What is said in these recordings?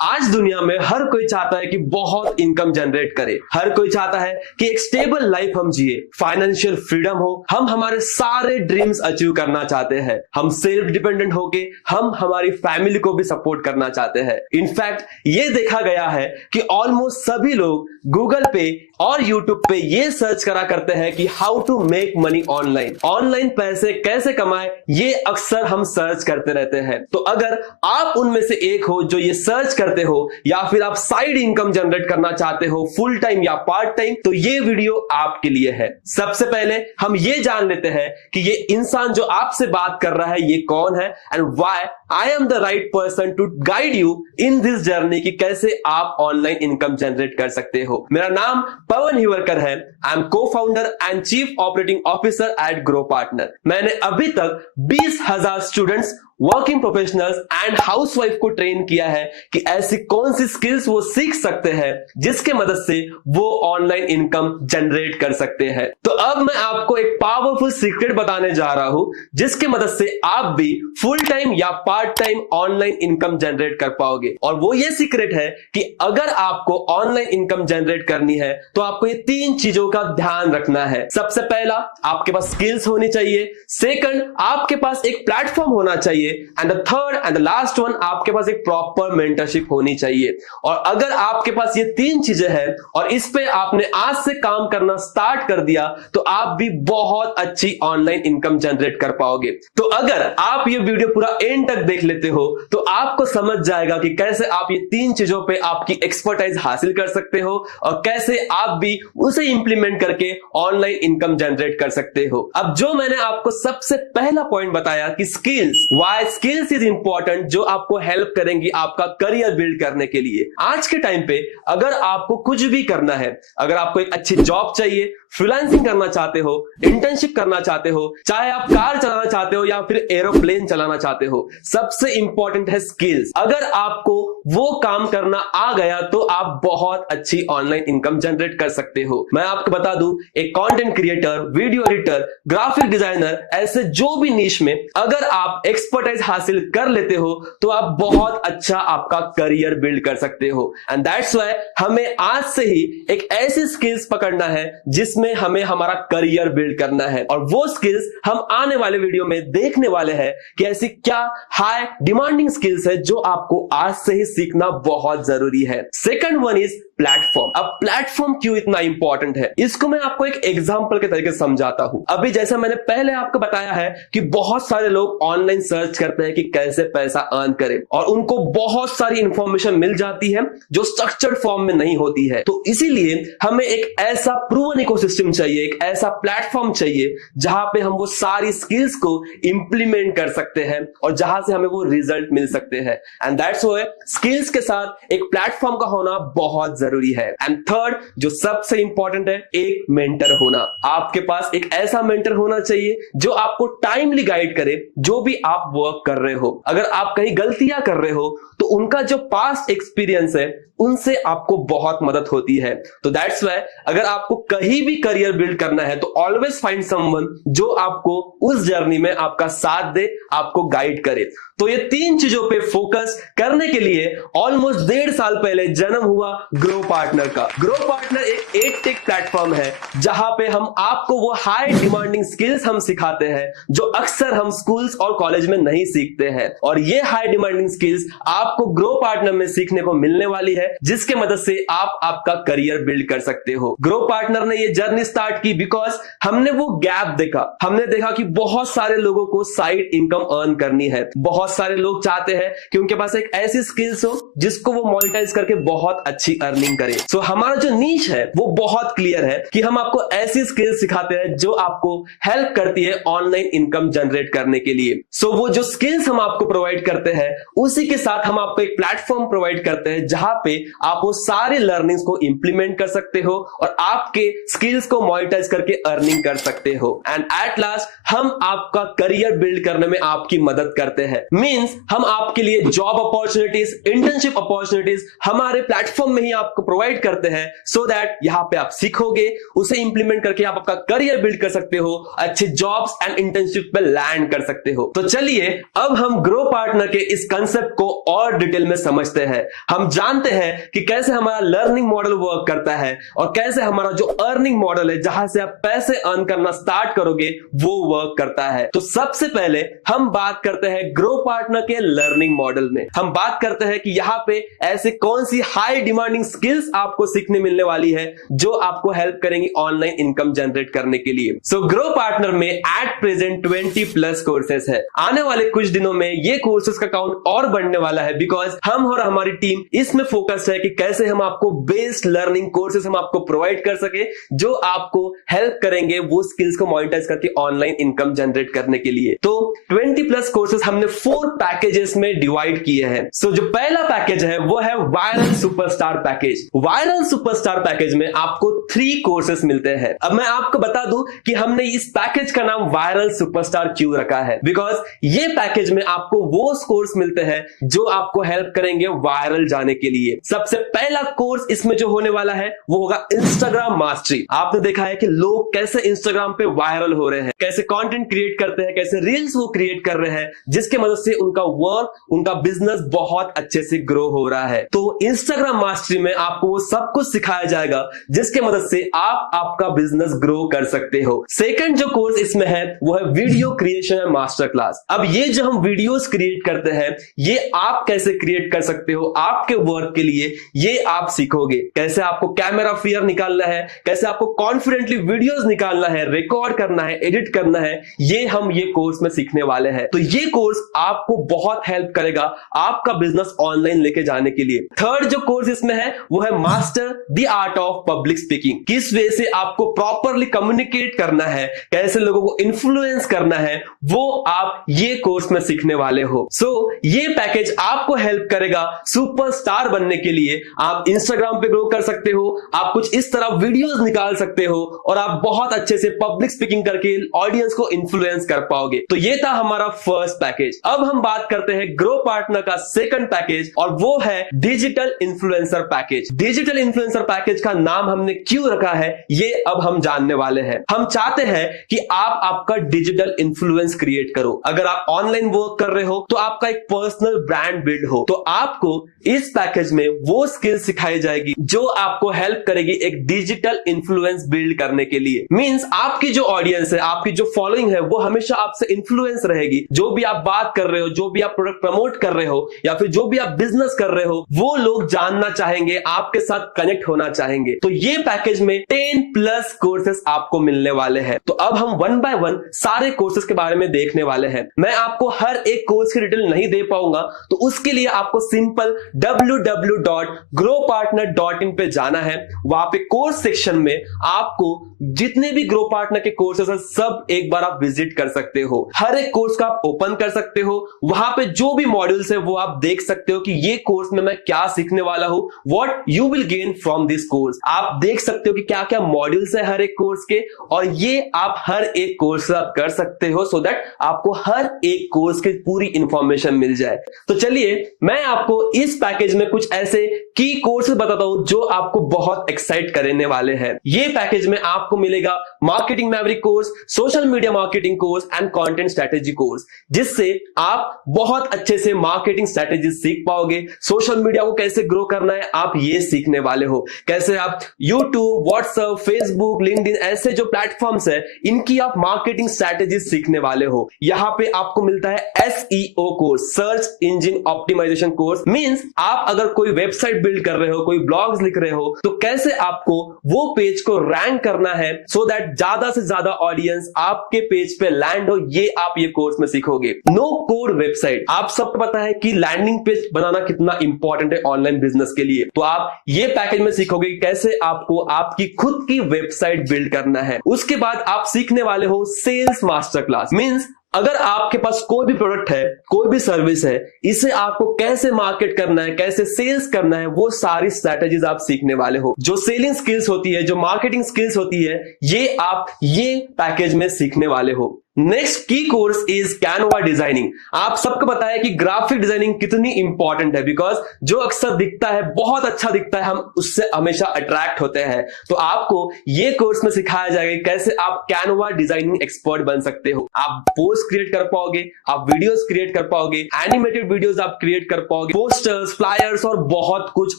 आज दुनिया में हर कोई चाहता है कि बहुत इनकम जनरेट करे। हर कोई चाहता है कि एक स्टेबल लाइफ हम जिए, फाइनेंशियल फ्रीडम हो, हम हमारे सारे ड्रीम्स अचीव करना चाहते हैं, हम सेल्फ डिपेंडेंट होके हम हमारी फैमिली को भी सपोर्ट करना चाहते हैं। इनफैक्ट ये देखा गया है कि ऑलमोस्ट सभी लोग गूगल पे और यूट्यूब पे ये सर्च करा करते हैं कि how to make money online, online पैसे कैसे कमाए, ये अक्सर हम सर्च करते रहते हैं। तो अगर आप उनमें से एक हो जो ये सर्च करते हो, या फिर आप साइड इनकम जनरेट करना चाहते हो फुल टाइम या पार्ट टाइम, तो ये वीडियो आपके लिए है। सबसे पहले हम ये जान लेते हैं कि ये इंसान जो आपसे बात कर रहा है ये कौन है and why I am the right person to guide you in this journey कि कैसे आप ऑनलाइन इनकम जनरेट कर सकते हो। मेरा नाम पवन हिवरकर है। आई एम को founder and chief operating officer eight grow partner. मैंने अभी तक 20,000 students, working professionals and housewife को ट्रेन किया है कि ऐसी कौन सी स्किल्स वो सीख सकते हैं जिसके मदद से वो ऑनलाइन इनकम जनरेट कर सकते हैं। तो अब मैं आपको एक पावरफुल सीक्रेट बताने जा रहा हूं जिसके मदद से आप भी फुल टाइम या part time online income generate कर पाओगे। और वो ये सीक्रेट है कि अगर आपको ऑनलाइन इनकम जनरेट करनी है तो आपको ये 3 चीजों का ध्यान रखना है। सबसे पहला, आपके पास स्किल्स होनी चाहिए। सेकंड, आपके पास एक प्लेटफॉर्म होना चाहिए। And the third and the last one, आपके पास एक प्रॉपर मेंटरशिप होनी चाहिए। और अगर आपके पास ये 3 चीजें हैं और इस पे आपने आज से काम करना स्टार्ट कर दिया तो आप भी बहुत अच्छी ऑनलाइन इनकम जनरेट कर पाओगे। तो अगर आप ये वीडियो पूरा एंड तक देख लेते हो तो आपको समझ जाएगा कि कैसे आप ये 3 चीजों पे आपकी एक्सपर्टाइज हासिल कर सकते हो और कैसे आप भी उसे इंप्लीमेंट करके ऑनलाइन इनकम जनरेट कर सकते हो। अब जो मैंने आपको सबसे पहला पॉइंट बताया कि स्किल्स, स्किल्स इज इंपॉर्टेंट, जो आपको हेल्प करेंगी आपका करियर बिल्ड करने के लिए। आज के टाइम पे अगर आपको कुछ भी करना है, अगर आपको एक अच्छी जॉब चाहिए, फ्रीलांसिंग करना चाहते हो, इंटर्नशिप करना चाहते हो, चाहे आप कार चलाना चाहते हो या फिर एरोप्लेन चलाना चाहते हो, सबसे इंपॉर्टेंट है स्किल्स। अगर आपको वो काम करना आ गया तो आप बहुत अच्छी ऑनलाइन इनकम जनरेट कर सकते हो। मैं आपको बता दूं, एक content creator, video editor, graphic designer, ऐसे जो भी निश में अगर आप एक्सपर्टाइज हासिल कर लेते हो तो आप बहुत अच्छा आपका करियर बिल्ड कर सकते हो। एंड दैट्स व्हाई हमें आज से ही एक ऐसी स्किल्स पकड़ना है जिसमें हमें हमारा करियर बिल्ड करना है। और वो स्किल्स हम आने वाले वीडियो में देखने वाले हैं कि ऐसी क्या हाई डिमांडिंग स्किल्स है जो आपको आज से ही सीखना बहुत जरूरी है। Second one is platform. अब प्लेटफॉर्म क्यों इतना इंपॉर्टेंट है, इसको मैं आपको एक एग्जांपल के तरीके से समझाता हूं। अभी जैसा मैंने पहले आपको बताया है कि बहुत सारे लोग ऑनलाइन सर्च करते हैं कि कैसे पैसा अर्न करें और उनको बहुत सारी इंफॉर्मेशन मिल जाती है जो स्ट्रक्चर्ड फॉर्म में नहीं होती है। तो इसीलिए हमें एक ऐसा प्रूवन इकोसिस्टम चाहिए, एक ऐसा प्लेटफॉर्म चाहिए जहां पे हम वो सारी स्किल्स को इंप्लीमेंट कर सकते हैं और जहां से हमें वो रिजल्ट मिल सकते हैं। एंड दैट्स व्हाई स्किल्स के साथ एक प्लेटफॉर्म का होना बहुत जरूरी है। एंड थर्ड, जो सबसे इंपॉर्टेंट है, एक मेंटर होना। आपके पास एक ऐसा मेंटर होना चाहिए जो आपको टाइमली गाइड करे जो भी आप वर्क कर रहे हो। अगर आप कहीं गलतियां कर रहे हो तो उनका जो पास्ट एक्सपीरियंस है उनसे आपको बहुत मदद होती है। तो दैट्स व्हाई अगर आपको कहीं भी करियर बिल्ड करना है तो ऑलवेज फाइंड समवन जो आपको उस जर्नी में आपका साथ दे, आपको गाइड करे। तो ये 3 चीजों पे फोकस करने के लिए ऑलमोस्ट 1.5 साल पहले जन्म हुआ ग्रो पार्टनर का। ग्रो पार्टनर एक एडटेक प्लेटफॉर्म है जहां पे हम आपको वो हाई डिमांडिंग स्किल्स हम सिखाते हैं जो अक्सर हम स्कूल्स और कॉलेज में नहीं सीखते हैं। और ये हाई डिमांडिंग स्किल्स आपको ग्रो पार्टनर में सीखने को मिलने वाली है जिसके मदद से आप आपका करियर बिल्ड कर सकते हो। ग्रो पार्टनर ने ये जर्नी स्टार्ट की बिकॉज हमने वो गैप देखा। हमने देखा कि बहुत सारे लोगों को साइड इनकम अर्न करनी है। बहुत सारे लोग चाहते हैं कि उनके पास एक ऐसी स्किल्स हो जिसको वो मोनेटाइज करके बहुत अच्छी अर्निंग करे। सो हमारा जो नीश है वो बहुत क्लियर है कि हम आपको ऐसी स्किल्स सिखाते हैं जो आपको हेल्प करती है ऑनलाइन इनकम जनरेट करने के लिए। सो वो जो स्किल्स हम आपको प्रोवाइड करते हैं उसी के साथ हम आपको एक प्लेटफॉर्म प्रोवाइड करते हैं जहां पे आप वो सारे लर्निंग्स को इंप्लीमेंट कर सकते हो और आपके स्किल्स को मोनेटाइज करके अर्निंग कर सकते हो। एंड एट लास्ट हम आपका करियर बिल्ड करने में आपकी मदद करते हैं। मींस हम आपके लिए जॉब अपॉर्चुनिटीज, इंटर्नशिप अपॉर्चुनिटीज हमारे प्लेटफॉर्म में ही आपको प्रोवाइड करते हैं, सो दैट यहां पे आप सीखोगे, उसे इंप्लीमेंट करके आप आपका करियर बिल्ड कर सकते हो, अच्छे जॉब्स एंड इंटर्नशिप पे लैंड कर सकते हो। तो चलिए अब हम ग्रो पार्टनर के इस कंसेप्ट को और डिटेल में समझते हैं। हम जानते हैं कि कैसे हमारा लर्निंग मॉडल वर्क करता है और कैसे हमारा जो अर्निंग मॉडल है, जहां से आप पैसे अर्न करना स्टार्ट करोगे, वो वर्क करता है। तो सबसे पहले हम बात करते हैं ग्रो पार्टनर के लर्निंग मॉडल में। हम बात करते हैं कि यहां पे ऐसे कौन सी हाई डिमांडिंग स्किल्स आपको सीखने मिलने वाली है जो आपको हेल्प करेंगी ऑनलाइन इनकम जनरेट करने के लिए। सो ग्रो पार्टनर में एट प्रेजेंट 20+ कोर्सेस है। आने वाले कुछ दिनों में ये कोर्सेस का काउंट और बढ़ने वाला है, बिकॉज हम और हमारी टीम इसमें फोकस है कि कैसे हम आपको बेस्ट लर्निंग कोर्सेस हम आपको प्रोवाइड कर सके जो आपको हेल्प करेंगे वो स्किल्स को मॉनिटाइज करके ऑनलाइन इनकम जनरेट करने के लिए। तो 20+ कोर्सेस हमने 4 पैकेजेस में डिवाइड किए हैं। सो जो पहला पैकेज है वो है viral superstar package. Viral superstar package में आपको 3 कोर्सेस मिलते हैं। अब मैं आपको बता दूं कि हमने इस पैकेज का नाम वायरल सुपरस्टार क्यों रखा है, बिकॉज ये पैकेज में आपको वो कोर्स मिलते हैं जो आपको हेल्प करेंगे वायरल जाने के लिए। सबसे पहला कोर्स इसमें जो होने वाला है वो होगा इंस्टाग्राम मास्टरी। आपने देखा है कि लोग कैसे इंस्टाग्राम पे वायरल हो रहे हैं, कैसे कंटेंट क्रिएट करते हैं, कैसे रील्स वो क्रिएट कर रहे हैं, जिसके मदद से उनका वर्क, उनका बिजनेस बहुत अच्छे से ग्रो हो रहा है। तो इंस्टाग्राम मास्टरी में आपको वो सब कुछ सिखाया जाएगा जिसके मदद से आप आपका बिजनेस ग्रो कर सकते हो। सेकंड जो कोर्स इसमें है वो है video creation and master class. अब ये जो हम वीडियोस क्रिएट करते हैं, ये आप कैसे क्रिएट कर सकते हो आपके वर्क के लिए, ये आप सीखोगे। कैसे आपको कैमरा फियर निकालना है, कैसे आपको कॉन्फिडेंटली वीडियोस निकालना है, रिकॉर्ड करना है, एडिट करना है, ये हम ये कोर्स में सीखने वाले हैं। तो ये कोर्स आपको बहुत हेल्प करेगा आपका बिजनेस ऑनलाइन लेके जाने के लिए। थर्ड जो कोर्स इसमें है वो है master the art of public speaking. किस वे से आपको प्रॉपरली कम्युनिकेट करना है, कैसे लोगों को इन्फ्लुएंस करना है, वो आप ये कोर्स में सीखने वाले हो। सो ये पैकेज आपको हेल्प करेगा सुपरस्टार बनने के लिए। आप इंस्टाग्राम पे ग्रो कर सकते हो, आप कुछ इस तरह वीडियोस निकाल सकते हो और आप बहुत अच्छे से पब्लिक स्पीकिंग करके ऑडियंस को इन्फ्लुएंस कर पाओगे। तो ये था हमारा फर्स्ट पैकेज। अब हम बात करते हैं ग्रो पार्टनर का सेकंड पैकेज और वो है digital influencer package. Digital influencer package का नाम हमने क्यों रखा है ये अब हम जानने वाले हैं। हम चाहते हैं कि आप आपका डिजिटल इन्फ्लुएंस क्रिएट करो। अगर आप ऑनलाइन वर्क कर रहे हो तो आपका एक पर्सनल ब्रांड बिल्ड हो, तो आपको इस पैकेज में वो स्किल सिखाई जाएगी जो आपको हेल्प करेगी एक डिजिटल इन्फ्लुएंस बिल्ड करने के लिए। मींस आपकी जो ऑडियंस है, आपकी जो फॉलोइंग है, वो हमेशा आपसे इन्फ्लुएंस रहेगी। जो भी आप बात कर रहे हो, जो भी आप प्रोडक्ट प्रमोट कर रहे हो या फिर जो भी आप बिजनेस कर रहे हो, वो लोग जानना चाहेंगे, आपके साथ कनेक्ट होना चाहेंगे। तो ये पैकेज में 10+ कोर्सेस आपको मिलने वाले हैं। तो अब हम 1 by 1 सारे कोर्सेस के बारे में देखने वाले हैं। मैं आपको हर एक कोर्स की डिटेल नहीं दे पाऊंगा, तो उसके लिए आपको सिंपल www.growpartner.in पे जाना है। वहां पे कोर्स सेक्शन में आपको जितने भी ग्रो पार्टनर के कोर्सेस हैं सब एक बार आप विजिट कर सकते हो। हर एक कोर्स का आप ओपन कर सकते हो। वहां पे जो भी मॉड्यूल्स है वो आप देख सकते हो कि ये कोर्स में मैं क्या सीखने वाला हूं, what you will gain from this course. आप देख सकते हो कि क्या क्या मॉड्यूल्स है हर एक कोर्स के, और ये आप हर एक कोर्स आप कर सकते हो सो दैट आपको हर एक कोर्स की पूरी इंफॉर्मेशन मिल जाए। तो चलिए मैं आपको इस पैकेज में कुछ ऐसे की कोर्सेज बताता हूं जो आपको बहुत एक्साइट करने वाले हैं। ये पैकेज में आपको मिलेगा marketing Maverick course, social media marketing course and content strategy course, जिससे आप बहुत अच्छे से मार्केटिंग स्ट्रेटेजी सीख पाओगे। सोशल मीडिया को कैसे ग्रो करना है आप ये सीखने वाले हो। कैसे आप यूट्यूब, व्हाट्सएप, फेसबुक, लिंक्डइन ऐसे जो प्लेटफॉर्म्स है इनकी आप मार्केटिंग स्ट्रेटेजी सीखने वाले हो। यहां पे आपको मिलता है SEO course, search engine optimization course. Means आप अगर कोई वेबसाइट बिल्ड कर रहे हो, कोई ब्लॉग्स लिख रहे हो, तो कैसे आपको वो पेज को रैंक करना है सो दैट ज्यादा से ज्यादा ऑडियंस आपके पेज पे लैंड हो, ये आप ये कोर्स में सीखोगे। नो कोड वेबसाइट, आप सबको पता है कि लैंडिंग पेज बनाना कितना इंपॉर्टेंट है ऑनलाइन बिजनेस के लिए। तो आप ये पैकेज में सीखोगे कैसे आपको आपकी खुद की वेबसाइट बिल्ड करना है। उसके बाद आप सीखने वाले हो सेल्स मास्टर क्लास। मींस अगर आपके पास कोई भी प्रोडक्ट है, कोई भी सर्विस है, इसे आपको कैसे मार्केट करना है, कैसे सेल्स करना है, वो सारी स्ट्रैटेजीज आप सीखने वाले हो। जो सेलिंग स्किल्स होती है, जो मार्केटिंग स्किल्स होती है, ये आप ये पैकेज में सीखने वाले हो। नेक्स्ट की कोर्स इज कैनवा डिजाइनिंग। आप सबको पता है कि ग्राफिक डिजाइनिंग कितनी इंपॉर्टेंट है, बिकॉज जो अक्सर दिखता है, बहुत अच्छा दिखता है, हम उससे हमेशा अट्रैक्ट होते हैं। तो आपको ये कोर्स में सिखाया जाएगा कैसे आप कैनवा डिजाइनिंग एक्सपर्ट बन सकते हो। आप पोस्ट क्रिएट कर पाओगे, आप वीडियोस क्रिएट कर पाओगे, एनिमेटेड वीडियोस आप क्रिएट कर पाओगे, पोस्टर्स, फ्लायर्स और बहुत कुछ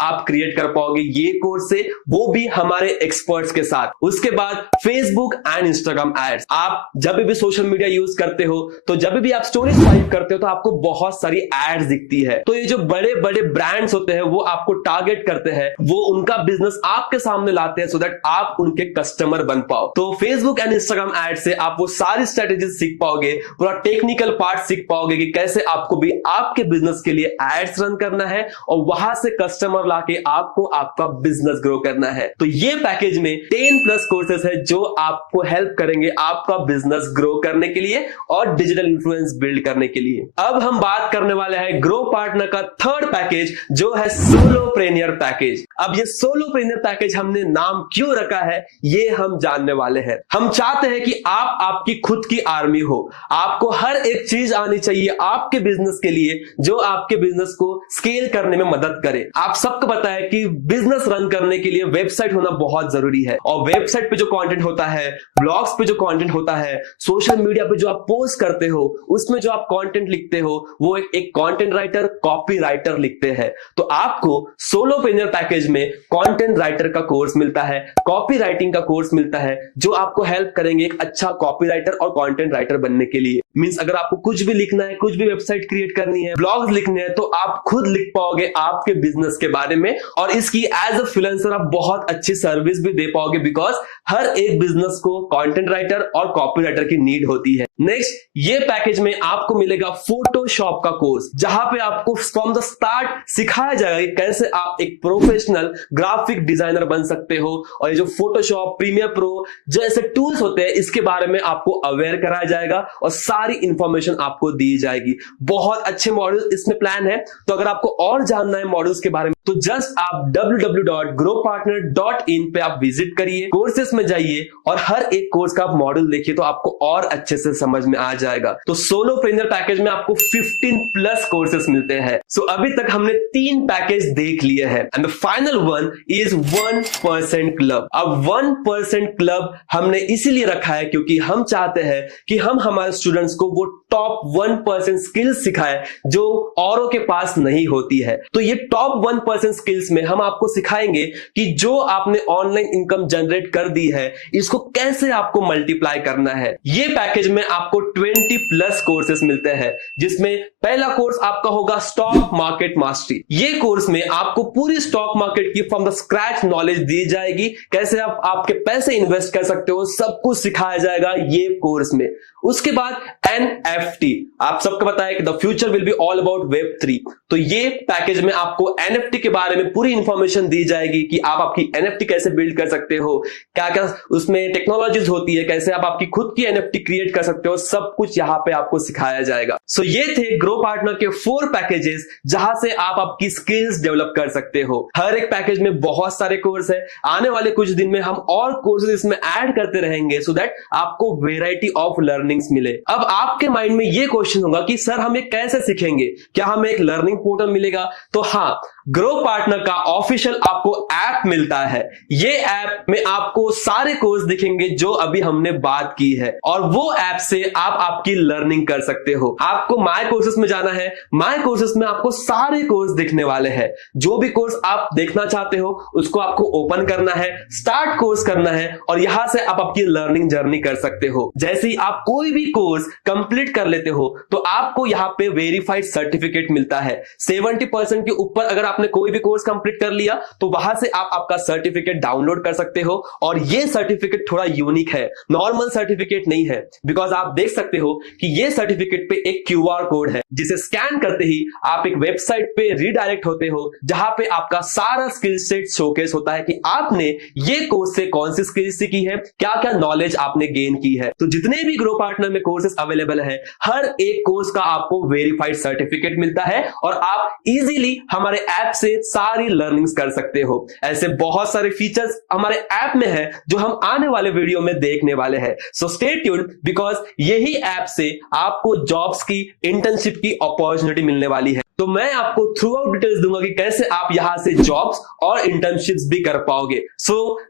आप क्रिएट कर पाओगे ये कोर्स से, वो भी हमारे एक्सपर्ट्स के साथ। उसके बाद फेसबुक एंड इंस्टाग्राम एड्स। आप जब भी सोशल मीडिया यूज करते हो, तो जब भी आप स्टोरी स्वाइप करते हो, तो आपको बहुत सारी एड्स दिखती है। तो ये जो बड़े बड़े ब्रांड्स होते हैं, वो आपको टारगेट करते हैं, वो उनका बिजनेस आपके सामने लाते हैं, सो दैट आप उनके कस्टमर बन पाओ। तो फेसबुक एंड इंस्टाग्राम एड से आप वो सारी स्ट्रेटेजीज सीख पाओगे, पूरा टेक्निकल पार्ट सीख पाओगे कि कैसे आपको भी आपके बिजनेस के लिए एड्स रन करना है और वहां से कस्टमर लाके आपको आपका बिजनेस ग्रो करना है। तो ये पैकेज में 10+ कोर्सेस है जो आपको हेल्प करेंगे आपका बिजनेस ग्रो करने के लिए और डिजिटल इन्फ्लुएंस बिल्ड करने के लिए। अब हम बात करने वाले हैं ग्रो पार्टनर का थर्ड पैकेज, जो है सोलोप्रेन्योर पैकेज। अब ये सोलोप्रेन्योर पैकेज हमने नाम क्यों रखा है, ये हम जानने वाले हैं। हम चाहते हैं कि आप आपकी खुद की आर्मी हो। आपको हर एक चीज आनी चाहिए आपके बिजनेस के लिए, जो आपके बिजनेस को स्केल करने में मदद करे। आप सबको पता है कि बिजनेस रन करने के लिए वेबसाइट होना बहुत जरूरी है, और वेबसाइट पे जो कंटेंट होता है, ब्लॉग्स पे जो कंटेंट होता है, सोशल मीडिया पे जो आप पोस्ट करते हो, उसमें जो आप कंटेंट लिखते हो, वो एक कंटेंट राइटर, कॉपी राइटर लिखते हैं। तो आपको सोलोप्रेन्योर पैकेज में कंटेंट राइटर का कोर्स मिलता है, कॉपी राइटिंग का कोर्स मिलता है, जो आपको हेल्प करेंगे एक अच्छा कॉपी राइटर और कंटेंट राइटर बनने के लिए। मींस अगर आपको कुछ भी लिखना है, कुछ भी वेबसाइट क्रिएट करनी है, ब्लॉग्स लिखने हैं, तो आप खुद लिख पाओगे आपके बिजनेस के बारे में, और इसकी एज अ फ्रीलांसर आप बहुत अच्छी सर्विस भी दे पाओगे, बिकॉज हर एक बिजनेस को कंटेंट राइटर और कॉपी राइटर की नीड होती है। नेक्स्ट, ये पैकेज में आपको मिलेगा फोटोशॉप का कोर्स, जहां पे आपको फ्रॉम द स्टार्ट सिखाया जाएगा कि कैसे आप एक प्रोफेशनल ग्राफिक डिजाइनर बन सकते हो, और ये जो फोटोशॉप, प्रीमियर प्रो जैसे टूल्स होते हैं, इसके बारे में आपको अवेयर कराया जाएगा और सारी इंफॉर्मेशन आपको दी जाएगी। बहुत अच्छे मॉड्यूल इसमें प्लान है। तो अगर आपको और जानना है मॉड्यूल्स के बारे में, तो जस्ट आप www.growpartner.in पे आप विजिट करिए, कोर्सेस में जाइए और हर एक कोर्स का आप मॉड्यूल देखिए, तो आपको और अच्छे से समझ में आ जाएगा। तो सोलोप्रेन्योर पैकेज में आपको 15+ कोर्सेस मिलते हैं। सो अभी तक हमने 3 पैकेज देख लिए हैं, and the final one is 1% club. अब 1% क्लब हमने इसीलिए रखा है क्योंकि हम चाहते हैं कि हम हमारे स्टूडेंट्स को वो टॉप 1% स्किल्स सिखाएं जो औरों के पास नहीं होती है। तो ये टॉप 1% स्किल्स में हम आपको सिखाएंगे कि जो आपने ऑनलाइन इनकम जनरेट कर दी है, इसको कैसे आपको मल्टीप्लाई करना है। ये पैकेज में आपको 20+ कोर्सेस मिलते हैं, जिसमें पहला कोर्स आपका होगा स्टॉक मार्केट मास्टरी। ये कोर्स में आपको पूरी स्टॉक मार्केट की फ्रॉम द स्क्रैच नॉलेज दी जाएगी, कैसे आप आपके पैसे इन्वेस्ट कर सकते हो, सब कुछ सिखाया जाएगा ये कोर्स में। उसके बाद NFT, आप सबको पता है कि the future will be all about Web3। तो ये पैकेज में आपको NFT के बारे में पूरी इंफॉर्मेशन दी जाएगी कि आप आपकी NFT कैसे बिल्ड कर सकते हो, क्या क्या उसमें टेक्नोलॉजीज होती है, कैसे आप आपकी खुद की NFT क्रिएट कर सकते हो, सब कुछ यहाँ पे आपको सिखाया जाएगा। सो ये थे ग्रो पार्टनर के 4 पैकेजेस, जहां से आप आपकी स्किल्स डेवलप कर सकते हो। हर एक पैकेज में बहुत सारे कोर्स है। आने वाले कुछ दिन में हम और कोर्सेज इसमें ऐड करते रहेंगे, सो दैट आपको वेराइटी ऑफ लर्निंग्स मिले। अब आपके माइंड में ये क्वेश्चन होगा कि सर हम ये कैसे सीखेंगे, क्या हमें एक लर्निंग पोर्टल मिलेगा? तो हाँ, ग्रो पार्टनर का ऑफिशियल आपको ऐप मिलता है। ये ऐप में आपको सारे कोर्स दिखेंगे जो अभी हमने बात की है, और वो ऐप से आप आपकी लर्निंग कर सकते हो। आपको माय कोर्सेस में जाना है, माय कोर्सेस में आपको सारे कोर्स दिखने वाले हैं। जो भी कोर्स आप देखना चाहते हो उसको आपको ओपन करना है, स्टार्ट कोर्स करना है, और यहां से आप आपकी लर्निंग जर्नी कर सकते हो। जैसे ही आप कोई भी कोर्स कंप्लीट कर लेते हो, तो आपको यहाँ पे वेरीफाइड सर्टिफिकेट मिलता है। 70% के ऊपर अगर आपने कोई भी कोर्स कंप्लीट कर लिया तो वहां से आप आपका सर्टिफिकेट डाउनलोड कर सकते हो। और ये सर्टिफिकेट थोड़ा यूनिक है, नॉर्मल सर्टिफिकेट नहीं है, बिकॉज आप देख सकते हो कि ये सर्टिफिकेट पे एक क्यूआर कोड है जिसे स्कैन करते ही आप एक वेबसाइट पे रीडायरेक्ट होते हो, जहां पे आपका सारा स्किल सेट शोकेस होता है कि आपने ये कोर्स से कौन सी स्किल सीखी है, क्या क्या नॉलेज आपने गेन की है। तो जितने भी ग्रो पार्टनर में कोर्सेज अवेलेबल है, हर एक कोर्स का आपको वेरीफाइड सर्टिफिकेट मिलता है और आप इजीली हमारे ऐप से सारी लर्निंग्स कर सकते हो। ऐसे बहुत सारे फीचर्स हमारे ऐप में है जो हम आने वाले वीडियो में देखने वाले हैं। सो स्टे ट्यून्ड, बिकॉज यही ऐप से आपको जॉब्स की, इंटर्नशिप की अपॉर्चुनिटी मिलने वाली है। तो मैं आपको थ्रू आउट डिटेल्स दूंगा कि कैसे आप यहां से जॉब्स और इंटर्नशिप्स भी कर पाओगे।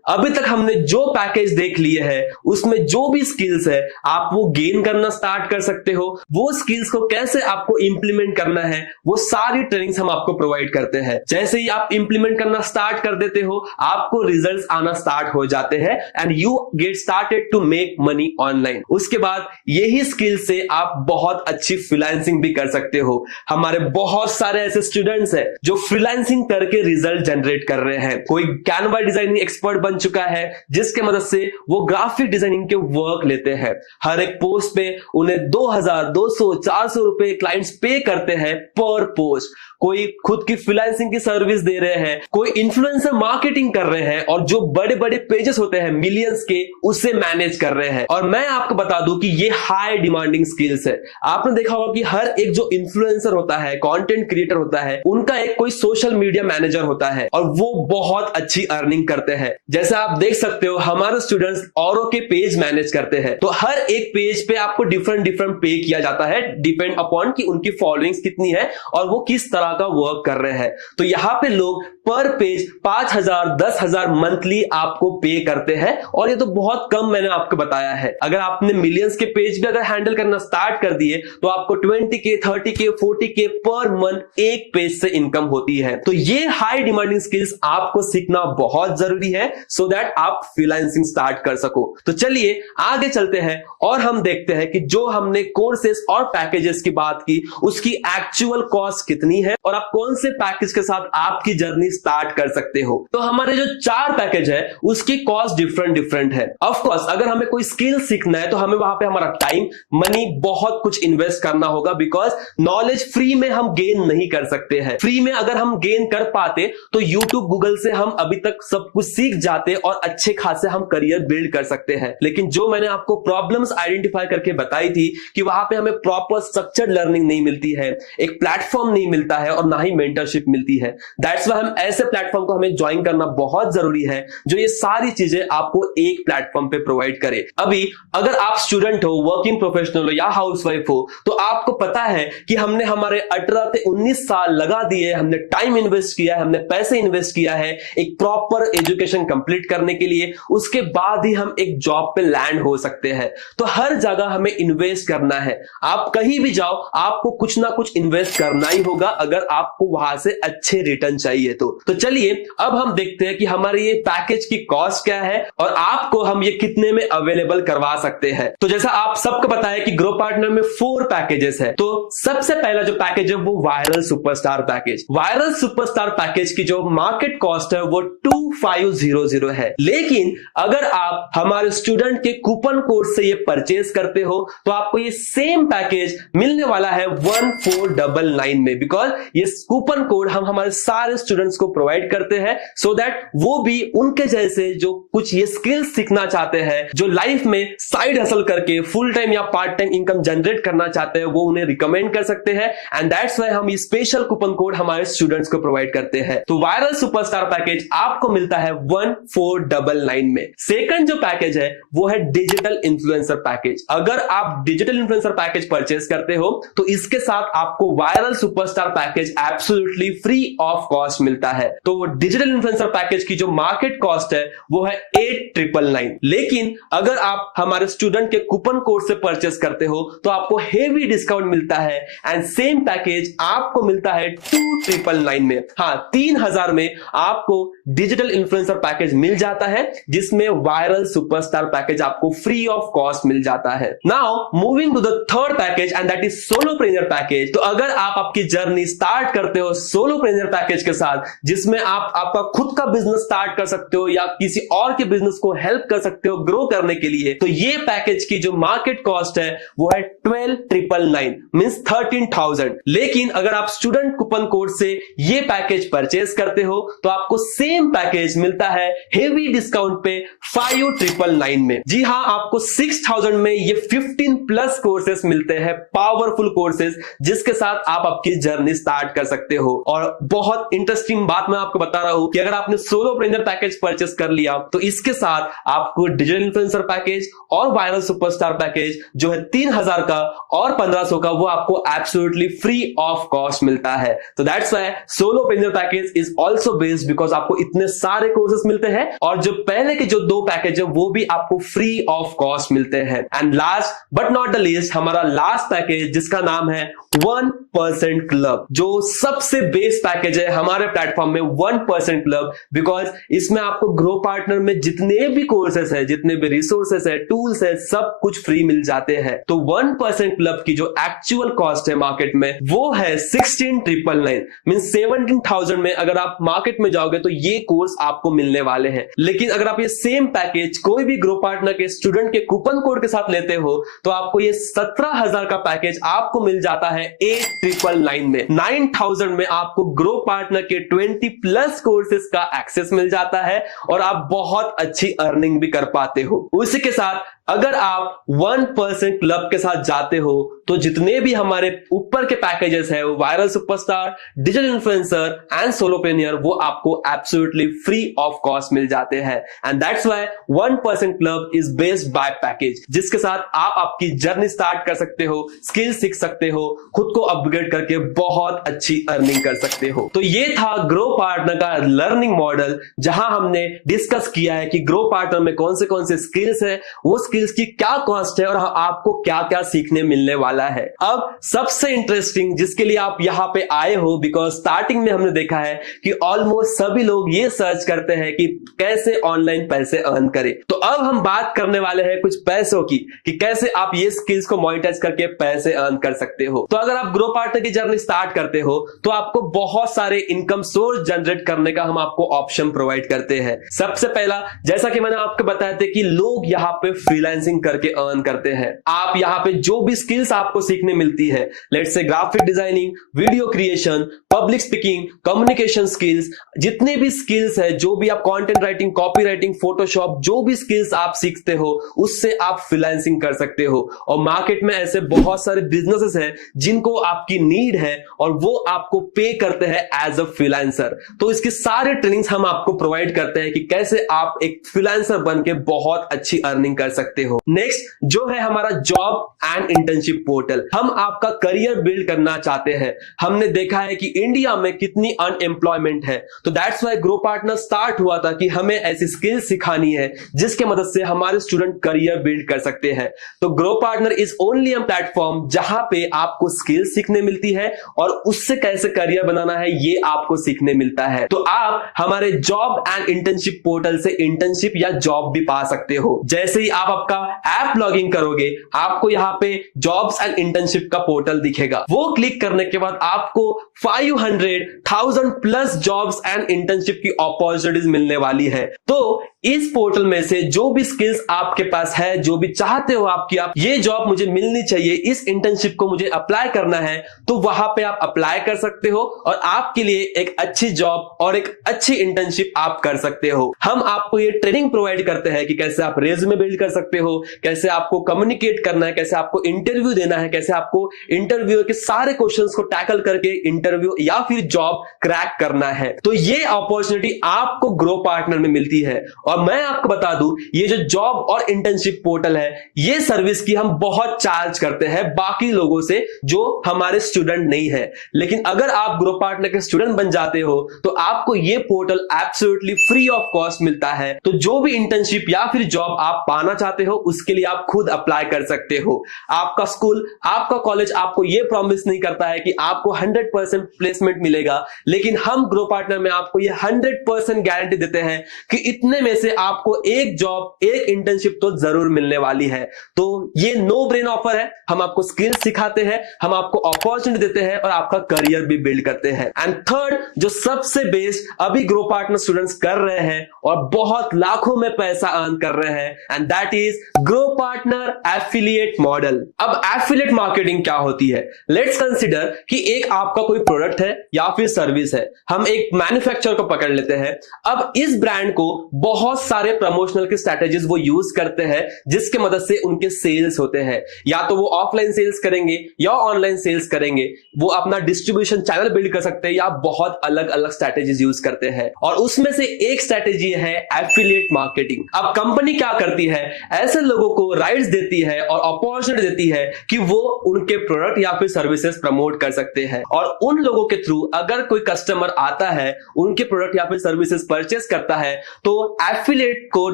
अभी तक हमने जो पैकेज देख लिए है उसमें जो भी स्किल्स है आप वो गेन करना स्टार्ट कर सकते हो। वो स्किल्स को कैसे आपको इंप्लीमेंट करना है वो सारी ट्रेनिंग्स हम आपको प्रोवाइड करते हैं। जैसे ही आप इंप्लीमेंट करना स्टार्ट कर देते हो आपको रिजल्ट्स आना स्टार्ट हो जाते हैं and you get started to make money online. उसके बाद यही स्किल से आप बहुत अच्छी फ्रीलांसिंग भी कर सकते हो। हमारे बहुत सारे ऐसे स्टूडेंट्स हैं जो फ्रीलांसिंग करके रिजल्ट जनरेट कर रहे हैं। कोई कैनवा डिजाइनिंग एक्सपर्ट बन चुका है जिसके मदद से वो ग्राफिक डिजाइनिंग के वर्क लेते हैं। हर एक पोस्ट पे उन्हें 2000, 200, 400 रुपए क्लाइंट्स पे करते हैं पर पोस्ट। कोई खुद की फ्रीलांसिंग की सर्विस दे रहे हैं, कोई इन्फ्लुएंसर मार्केटिंग कर रहे हैं और जो बड़े बड़े पेजेस होते हैं मिलियंस के, उसे मैनेज कर रहे हैं। और मैं आपको बता दूं कि ये हाई डिमांडिंग स्किल्स है। आपने देखा होगा कि हर एक जो इन्फ्लुएंसर होता है, कंटेंट क्रिएटर होता है, उनका एक कोई सोशल मीडिया मैनेजर होता है और वो बहुत अच्छी अर्निंग करते हैं। जैसे आप देख सकते हो हमारे स्टूडेंट्स औरों के पेज मैनेज करते हैं, तो हर एक पेज पे आपको डिफरेंट पे किया जाता है, डिपेंड अपॉन कि उनकी फॉलोइंग्स कितनी है और वो किस तरह का वर्क कर रहे हैं। तो यहां पे लोग पर पेज 5000, 10,000 मंथली आपको पे करते हैं और ये तो बहुत कम मैंने आपको बताया है। अगर आपने मिलियंस के पेज भी अगर हैंडल करना स्टार्ट कर दिए तो आपको 20K, 30K, 40K per month एक पेज से इनकम होती है। तो ये हाई डिमांडिंग स्किल्स आपको सीखना बहुत जरूरी है सो दैट आप फ्रीलांसिंग स्टार्ट कर सको। तो चलिए आगे चलते हैं और हम देखते हैं कि जो हमने कोर्सेस और पैकेजेस की बात की उसकी एक्चुअल कॉस्ट कितनी है और आप कौन से पैकेज के साथ आपकी जर्नी स्टार्ट कर सकते हो। तो हमारे जो 4 पैकेज है उसकी कॉस्ट डिफरेंट है। ऑफ कोर्स अगर हमें कोई स्किल सीखना है तो हमें वहां पे हमारा टाइम, मनी, बहुत कुछ इन्वेस्ट करना होगा, बिकॉज नॉलेज फ्री में हम गेन नहीं कर सकते हैं। फ्री में अगर हम गेन कर पाते तो यूट्यूब, गूगल से हम अभी तक सब कुछ सीख जाते और अच्छे खासे हम करियर बिल्ड कर सकते हैं। लेकिन जो मैंने आपको प्रॉब्लम्स आइडेंटिफाई करके बताई थी कि वहां पे हमें प्रॉपर स्ट्रक्चर्ड लर्निंग नहीं मिलती है, एक प्लेटफॉर्म नहीं मिलता है और ना ही मेंटरशिप मिलती है। दैट्स व्हाई हम ऐसे प्लेटफॉर्म को हमें ज्वाइन करना बहुत जरूरी है जो ये सारी चीजें आपको एक प्लेटफॉर्म पे प्रोवाइड करे। अभी अगर आप स्टूडेंट हो, वर्किंग प्रोफेशनल हो या हाउसवाइफ हो तो आपको पता है कि हमने हमारे 18 से 19 साल लगा दिए, हमने टाइम इन्वेस्ट किया है, हमने पैसे इन्वेस्ट किया है एक प्रॉपर एजुकेशन कंप्लीट करने के लिए। उसके बाद ही हम एक जॉब पे लैंड हो सकते हैं। तो हर जगह हमें इन्वेस्ट करना है। आप कहीं भी जाओ आपको कुछ ना कुछ इन्वेस्ट करना ही होगा अगर आपको वहां से अच्छे रिटर्न चाहिए तो चलिए अब हम देखते हैं कि हमारे ये पैकेज की कॉस्ट क्या है और आपको हम ये कितने में अवेलेबल करवा सकते हैं। तो जैसा आप सबको पता है कि ग्रो पार्टनर में 4 पैकेजेस है। तो सबसे पहला जो पैकेज है वो viral superstar package. Viral superstar package की जो मार्केट कॉस्ट है वो 2500 है। लेकिन अगर आप हमारे स्टूडेंट के कूपन कोड से ये परचेज करते हो तो आपको ये सेम पैकेज मिलने वाला है 1499 में, बिकॉज ये कूपन कोड हम हमारे सारे स्टूडेंट्स को प्रोवाइड करते हैं सो दैट वो भी उनके जैसे जो कुछ ये स्किल्स सीखना चाहते हैं, जो लाइफ में साइड हसल करके फुल टाइम या पार्ट टाइम इनकम जनरेट करना चाहते हैं, वो उन्हें रिकमेंड कर सकते हैं। एंड दैट्स व्हाई हम ये स्पेशल कूपन कोड हमारे स्टूडेंट्स को प्रोवाइड करते हैं। तो वायरल सुपरस्टार पैकेज आपको मिलता है 1499 में। सेकंड जो पैकेज है वो है डिजिटल इन्फ्लुएंसर पैकेज। अगर आप डिजिटल इन्फ्लुएंसर पैकेज परचेज करते हो तो इसके साथ आपको viral superstar package absolutely free of cost मिलता है। तो डिजिटल इन्फ्लुएंसर पैकेज की जो मार्केट कॉस्ट है वो है 8999। लेकिन अगर आप हमारे स्टूडेंट के कूपन कोड से परचेस करते हो तो आपको हेवी डिस्काउंट मिलता है एंड सेम पैकेज आपको मिलता है 2999 में। हाँ, 3000 में आपको डिजिटल इन्फ्लुएंसर पैकेज मिल जाता है, जिसमें वायरल सुपरस्टार पैकेज आपको फ्री ऑफ कॉस्ट मिल जाता है। Now moving to the third package and that is solopreneur package. तो अगर आप आपकी जर्नी स्टार्ट करते हो सोलोप्रेन्योर पैकेज के साथ, जिसमें आप आपका खुद का बिजनेस स्टार्ट कर सकते हो या किसी और के बिजनेस को हेल्प कर सकते हो ग्रो करने के लिए, तो ये पैकेज की जो मार्केट कॉस्ट है वो है 12,999 मींस 13,000। लेकिन अगर आप स्टूडेंट कूपन कोड से ये पैकेज परचेज करते हो तो आपको सेम पैकेज मिलता है हेवी डिस्काउंट पे 5,999 में। जी हां, आपको 6,000 में ये 15 प्लस कोर्सेस मिलते हैं, पावरफुल कोर्सेस, जिसके साथ आप आपकी जर्नी स्टार्ट कर सकते हो। और बहुत इंटरेस्टिंग बात मैं आपको बता रहा हूं कि अगर आपने सोलोप्रेन्योर पैकेज परचेस कर लिया तो इसके साथ आपको डिजिटल इन्फ्लुएंसर पैकेज और वायरल सुपरस्टार पैकेज जो है 3,000 का और 1,500 का, वो आपको एब्सोल्युटली फ्री ऑफ कॉस्ट मिलता है। तो that's why solopreneur package is also based, because आपको इतने सारे कोर्सेस मिलते हैं और जो पहले के जो 2 पैकेज है वो भी आपको फ्री ऑफ कॉस्ट मिलते हैं। And last but not the least, हमारा लास्ट पैकेज जिसका नाम है 1% क्लब, जो सबसे बेस्ट पैकेज है हमारे प्लेटफॉर्म में 1% क्लब, बिकॉज इसमें आपको ग्रो पार्टनर में जितने भी कोर्सेस है, जितने भी रिसोर्सेस है, टूल्स है, सब कुछ फ्री मिल जाते हैं। तो 1% क्लब की जो एक्चुअल कॉस्ट है मार्केट में वो है 16,999 मीन 17,000 में। अगर आप मार्केट में जाओगे तो ये कोर्स आपको मिलने वाले हैं। लेकिन अगर आप ये सेम पैकेज कोई भी ग्रो पार्टनर के स्टूडेंट के कूपन कोड के साथ लेते हो तो आपको ये 17,000 का पैकेज आपको मिल जाता है 8,999 में। 9,000 में आपको ग्रो पार्टनर के 20 प्लस कोर्सेज का एक्सेस मिल जाता है और आप बहुत अच्छी अर्निंग भी कर पाते हो। उसी के साथ अगर आप 1% क्लब के साथ जाते हो तो जितने भी हमारे ऊपर के पैकेजेस है, viral superstar, digital influencer and solopreneur, वो आपको एब्सोल्युटली फ्री ऑफ कॉस्ट मिल जाते हैं। And that's why 1% club is based by package, जिसके साथ आप आपकी जर्नी स्टार्ट कर सकते हो, स्किल सीख सकते हो, खुद को अपग्रेड करके बहुत अच्छी अर्निंग कर सकते हो। तो ये था ग्रो पार्टनर का लर्निंग मॉडल, जहां हमने डिस्कस किया है कि ग्रो पार्टनर में कौन से स्किल्स है, वो स्किल्स की क्या कॉस्ट है और आपको क्या क्या सीखने मिलने वाला है। अब सबसे इंटरेस्टिंग जिसके लिए आप यहां पे आए हो, बिकॉज स्टार्टिंग में हमने देखा है कि ऑलमोस्ट सभी लोग ये सर्च करते हैं कि कैसे ऑनलाइन पैसे अर्न करें। तो अब हम बात करने वाले हैं कुछ पैसों की, कि कैसे आप ये स्किल्स को मोनेटाइज करके पैसे अर्न कर सकते हो। तो अगर आप ग्रो पार्टनर की जर्नी स्टार्ट करते हो तो आपको बहुत सारे इनकम सोर्स जनरेट करने का हम आपको ऑप्शन प्रोवाइड करते हैं। सबसे पहला, जैसा कि मैंने आपको बताया था कि लोग यहाँ पे फ्रीलांसिंग करके अर्न करते हैं। आप यहाँ पे जो भी स्किल्स आपको सीखने मिलती है, let's say graphic designing, video creation, public speaking, communication skills, जितने भी स्किल्स है, जो भी आप content writing, copy writing, Photoshop, जो भी स्किल्स आप सीखते हो उससे आप फ्रीलांसिंग कर सकते हो। और मार्केट में ऐसे बहुत सारे बिजनेसेस हैं जिनको आपकी नीड है और वो आपको पे करते हैं एज अ फ्रीलांसर। तो इसकी सारे ट्रेनिंग्स हम आपको प्रोवाइड करते हैं कि कैसे आप एक फ्रीलांसर बन के बहुत अच्छी अर्निंग कर सकते हो। नेक्स्ट जो है हमारा जॉब एंड इंटर्नशिप पोर्टल। हम आपका करियर बिल्ड करना चाहते हैं। हमने देखा है कि इंडिया में कितनी अनएम्प्लॉयमेंट है, तो that's why grow partner start हुआ था कि हमें ऐसी स्किल सिखानी है जिसके मदद से हमारे स्टूडेंट करियर बिल्ड कर सकते हैं। तो grow partner is only a platform जहां पे आपको स्किल सीखने मिलती है और उससे कैसे करियर बनाना है ये आपको सीखने मिलता है। तो आप हमारे जॉब एंड इंटर्नशिप पोर्टल से इंटर्नशिप या जॉब भी पा सकते हो। जैसे ही आप आपका ऐप लॉगिन करोगे आपको यहाँ पे जॉब्स एंड इंटर्नशिप का पोर्टल दिखेगा। वो क्लिक करने के बाद आपको 500,000 प्लस जॉब्स एंड इंटर्नशिप की अपॉर्चुनिटीज मिलने वाली है। तो इस पोर्टल में से जो भी स्किल्स आपके पास है, जो भी चाहते हो आप ये जॉब मुझे मिलनी चाहिए, इस इंटर्नशिप को मुझे अप्लाई करना है, तो वहां पे आप अप्लाई कर सकते हो और आपके लिए एक अच्छी जॉब और एक अच्छी इंटर्नशिप आप कर सकते हो। हम आपको ये ट्रेनिंग प्रोवाइड करते हैं कि कैसे आप रेज्यूमे बिल्ड कर सकते हो, कैसे आपको कम्युनिकेट करना है, कैसे आपको इंटरव्यू देना है, कैसे आपको इंटरव्यू के सारे क्वेश्चंस को टैकल करके इंटरव्यू या फिर जॉब क्रैक करना है। तो ये अपॉर्चुनिटी आपको ग्रो पार्टनर में मिलती है और अब मैं आपको बता दूं, ये जो जॉब और इंटर्नशिप पोर्टल है, ये सर्विस की हम बहुत चार्ज करते हैं बाकी लोगों से जो हमारे स्टूडेंट नहीं है। लेकिन अगर आप ग्रो पार्टनर के स्टूडेंट बन जाते हो तो आपको ये portal absolutely free of cost मिलता है। तो जो भी इंटर्नशिप या फिर जॉब आप पाना चाहते हो उसके लिए आप खुद अप्लाई कर सकते हो। आपका स्कूल, आपका कॉलेज आपको ये प्रॉमिस नहीं करता है कि आपको 100% प्लेसमेंट मिलेगा, लेकिन हम ग्रो पार्टनर में आपको ये 100% गारंटी देते हैं कि इतने में से आपको एक जॉब, एक इंटर्नशिप तो जरूर मिलने वाली है। तो ये नो ब्रेन ऑफर है। हम आपको स्किल सिखाते हैं, हम आपको अपॉर्चुनिटी देते हैं और आपका करियर भी बिल्ड करते हैं। एंड थर्ड, जो सबसे बेस्ट अभी ग्रो पार्टनर स्टूडेंट्स कर रहे हैं और बहुत लाखों में पैसा अर्न कर रहे हैं, and that is grow partner affiliate model. अब एफिलिएट मार्केटिंग क्या होती है? लेट्स कंसीडर कि एक आपका कोई प्रोडक्ट है या फिर सर्विस है। हम एक मैन्युफैक्चरर को पकड़ लेते हैं। अब इस ब्रांड को बहुत सारे प्रमोशनल की स्ट्रैटेजीज वो यूज करते हैं जिसके मदद से उनके सेल्स होते हैं। या तो वो ऑफलाइन सेल्स करेंगे या ऑनलाइन सेल्स करेंगे, वो अपना डिस्ट्रीब्यूशन चैनल बिल्ड कर सकते हैं या बहुत अलग अलग स्ट्रैटेजीज यूज करते हैं। और उसमें से एक स्ट्रैटेजी है एफिलिएट मार्केटिंग। अब कंपनी क्या करती है? ऐसे लोगों को राइट्स देती है और अपॉर्चुनिटी देती है कि वो उनके प्रोडक्ट या फिर सर्विसेज प्रमोट कर सकते हैं। और उन लोगों के थ्रू अगर कोई कस्टमर आता है, उनके प्रोडक्ट या फिर सर्विसेज परचेस करता है, तो एफिलिएट को